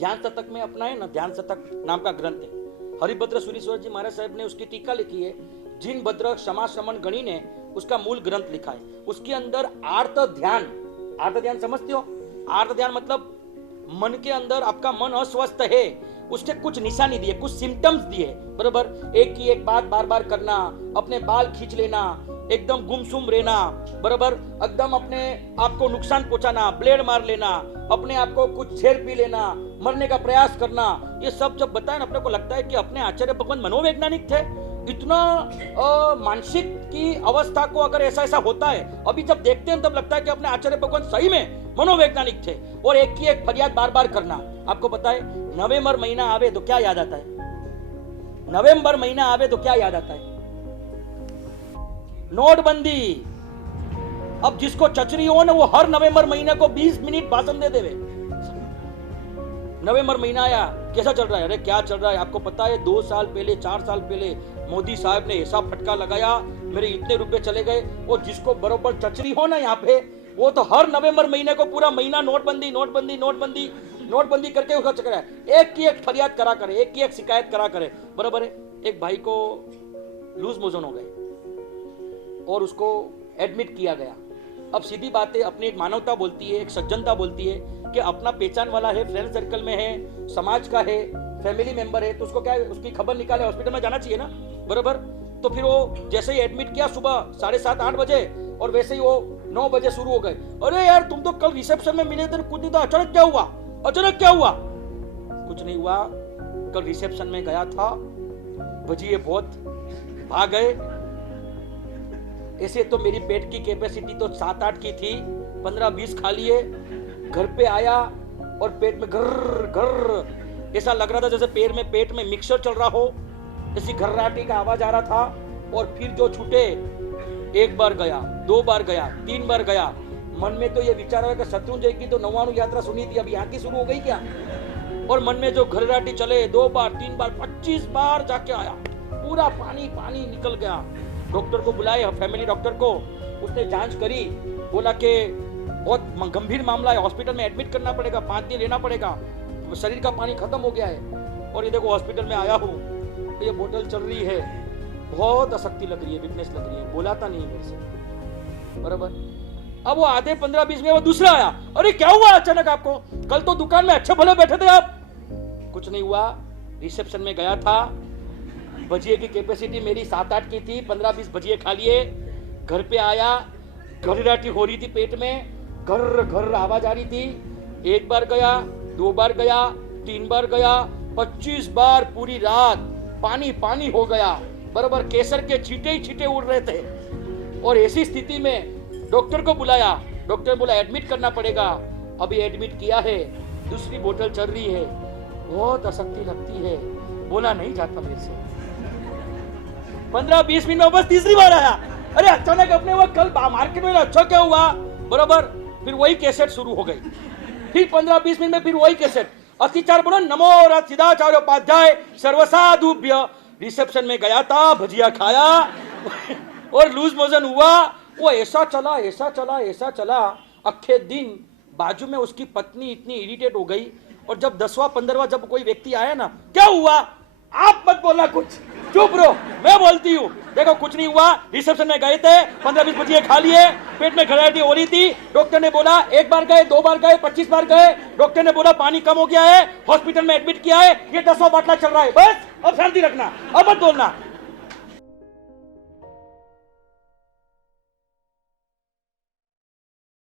ध्यान शतक में अपना है ना, ध्यान शतक नाम का ग्रंथ है, हरिभद्र सूरीश्वर जी महाराज साहब ने उसकी टीका लिखी है। जिन भद्र क्षमा श्रमण गणी ने उसका मूल ग्रंथ लिखा है। उसके अंदर आर्त ध्यान समझते हो? आर्त ध्यान मतलब मन के अंदर आपका मन अस्वस्थ है, उसके कुछ निशानी दिए, कुछ सिम्टम्स दिए, बराबर। एक की एक बात बार बार करना, अपने बाल खींच लेना, एकदम गुमसुम रहना, बराबर, एकदम अपने आप को नुकसान पहुंचाना, ब्लेड मार लेना, अपने आप को कुछ झेल पी लेना, मरने का प्रयास करना, ये सब जब बताए ना अपने को लगता है कि अपने आचार्य भगवान मनोवैज्ञानिक थे। इतना मानसिक की अवस्था को अगर ऐसा ऐसा होता है, अभी जब देखते हैं तब लगता है कि अपने आचार्य भगवान सही में मनोवैज्ञानिक थे। और एक की एक फरियाद बार बार करना। आपको पता है नवंबर महीना आवे तो क्या याद आता है? नवंबर महीना आवे तो क्या याद आता है? नोटबंदी। अब जिसको चचरी हो ना वो हर नवंबर महीने को 20 मिनट भाषण दे देवे। नवंबर महीना आया, कैसा चल रहा है? अरे क्या चल रहा है? आपको पता है 2 साल पहले 4 साल पहले मोदी साहब ने ऐसा फटका लगाया, मेरे इतने रुपए चले गए। और जिसको बरोबर चचरी हो ना यहाँ पे, वो तो हर नवंबर महीने को पूरा महीना नोटबंदी नोटबंदी नोटबंदी नोटबंदी करके उसका चक्कर है। एक की एक फरियाद करा करे, एक की एक शिकायत करा करे, बराबर है। एक भाई को लूज मोशन हो गए और उसको एडमिट किया गया। अब सीधी बात है, अपनी एक मानवता बोलती है, एक सज्जनता बोलती है कि अपना पहचान वाला है, फ्रेंड सर्कल में है, समाज का है, फैमिली मेंबर है, तो उसको क्या है, उसकी खबर निकाले, हॉस्पिटल में जाना चाहिए ना, बराबर। तो फिर वो जैसे ही एडमिट किया सुबह 7:30-8 बजे, और वैसे ही वो 9 बजे शुरू हो गए। अरे यार तुम तो कल रिसेप्शन में मिले थे, कुछ नहीं था, अचानक क्या हुआ? अचानक क्या हुआ? कुछ नहीं हुआ, कल रिसेप्शन में गया था, भजिए बहुत भाग गए। ऐसे तो मेरी पेट की कैपेसिटी तो 7-8 की थी, 15-20 खा लिए। घर पे आया और पेट में गर्र गर्र ऐसा लग रहा था जैसे पेट में मिक्सर चल रहा हो, ऐसी घर्राटी का आवाज आ रहा था। और फिर जो छूटे, 1 बार गया, 2 बार गया, 3 बार गया। मन में तो ये विचार आया कि शत्रुंजय की तो 99 यात्रा सुनी थी, अब यहाँ की शुरू हो गई क्या? और मन में जो घर्राटी चले, 2 बार 3 बार 25 बार जाके आया, पूरा पानी पानी निकल गया। डॉक्टर को बुलाए, फैमिली डॉक्टर को, उसने जांच करी, बोला कि बहुत गंभीर मामला है, हॉस्पिटल में एडमिट करना पड़ेगा, 5 दिन रहना पड़ेगा, शरीर का पानी खत्म हो गया है। और ये देखो हॉस्पिटल में आया हूँ, ये बोतल चल रही है, बहुत आसक्ति लग रही है, वीकनेस लग रही है, बोलाता नहीं मेरे से, बराबर। अब वो आधे 15-20 में वो दूसरा आया, अरे क्या हुआ अचानक आपको? कल तो दुकान में अच्छे भले बैठे थे आप। कुछ नहीं हुआ, रिसेप्शन में गया था, भजिए की कैपेसिटी मेरी 7-8 की थी, 15-20 भजिए खा लिए। घर पे आया, घर्राटी हो रही थी पेट में, घर घर आवाज आ रही थी। 1 बार गया, 2 बार गया, 3 बार गया, 25 बार पूरी रात पानी पानी हो गया, बराबर। केसर के छींटे ही छींटे उड़ रहे थे। और ऐसी स्थिति में डॉक्टर को बुलाया, डॉक्टर बोला एडमिट करना पड़ेगा। अभी एडमिट किया है, दूसरी बोतल चल रही है, बहुत आसक्ति लगती है, बोला नहीं जाता मेरे से। 15-20 मिनट में बस तीसरी बार आया, अरे अचानक अपने वो कल मार्केट में अच्छा क्या हुआ, बराबर। फिर वही कैसेट शुरू हो गई, फिर 15-20 मिनट में फिर वही कैसेट, अतिचार बोलो, नमो सिद्धाचार्य उपाध्याय सर्वसाधुभ्य। रिसेप्शन में गया था, भजिया खाया और लूज मोशन हुआ। वो ऐसा चला ऐसा चला ऐसा चला, अखे दिन बाजू में उसकी पत्नी इतनी इरिटेट हो गई। और जब 10वां 15वां जब कोई व्यक्ति आया ना, क्या हुआ? आप मत बोलना कुछ, चुप रहो, मैं बोलती हूँ। देखो कुछ नहीं हुआ, रिसेप्शन में गए थे, 15-20 भजिए खा लिए, पेट में घर्राटी हो रही थी। डॉक्टर ने बोला 1 बार गए, 2 बार गए, 25 बार गए। डॉक्टर ने बोला पानी कम हो गया है, हॉस्पिटल में एडमिट किया है, ये 10वां बाटला चल रहा है। बस अब शांति रखना, अब मत बोलना।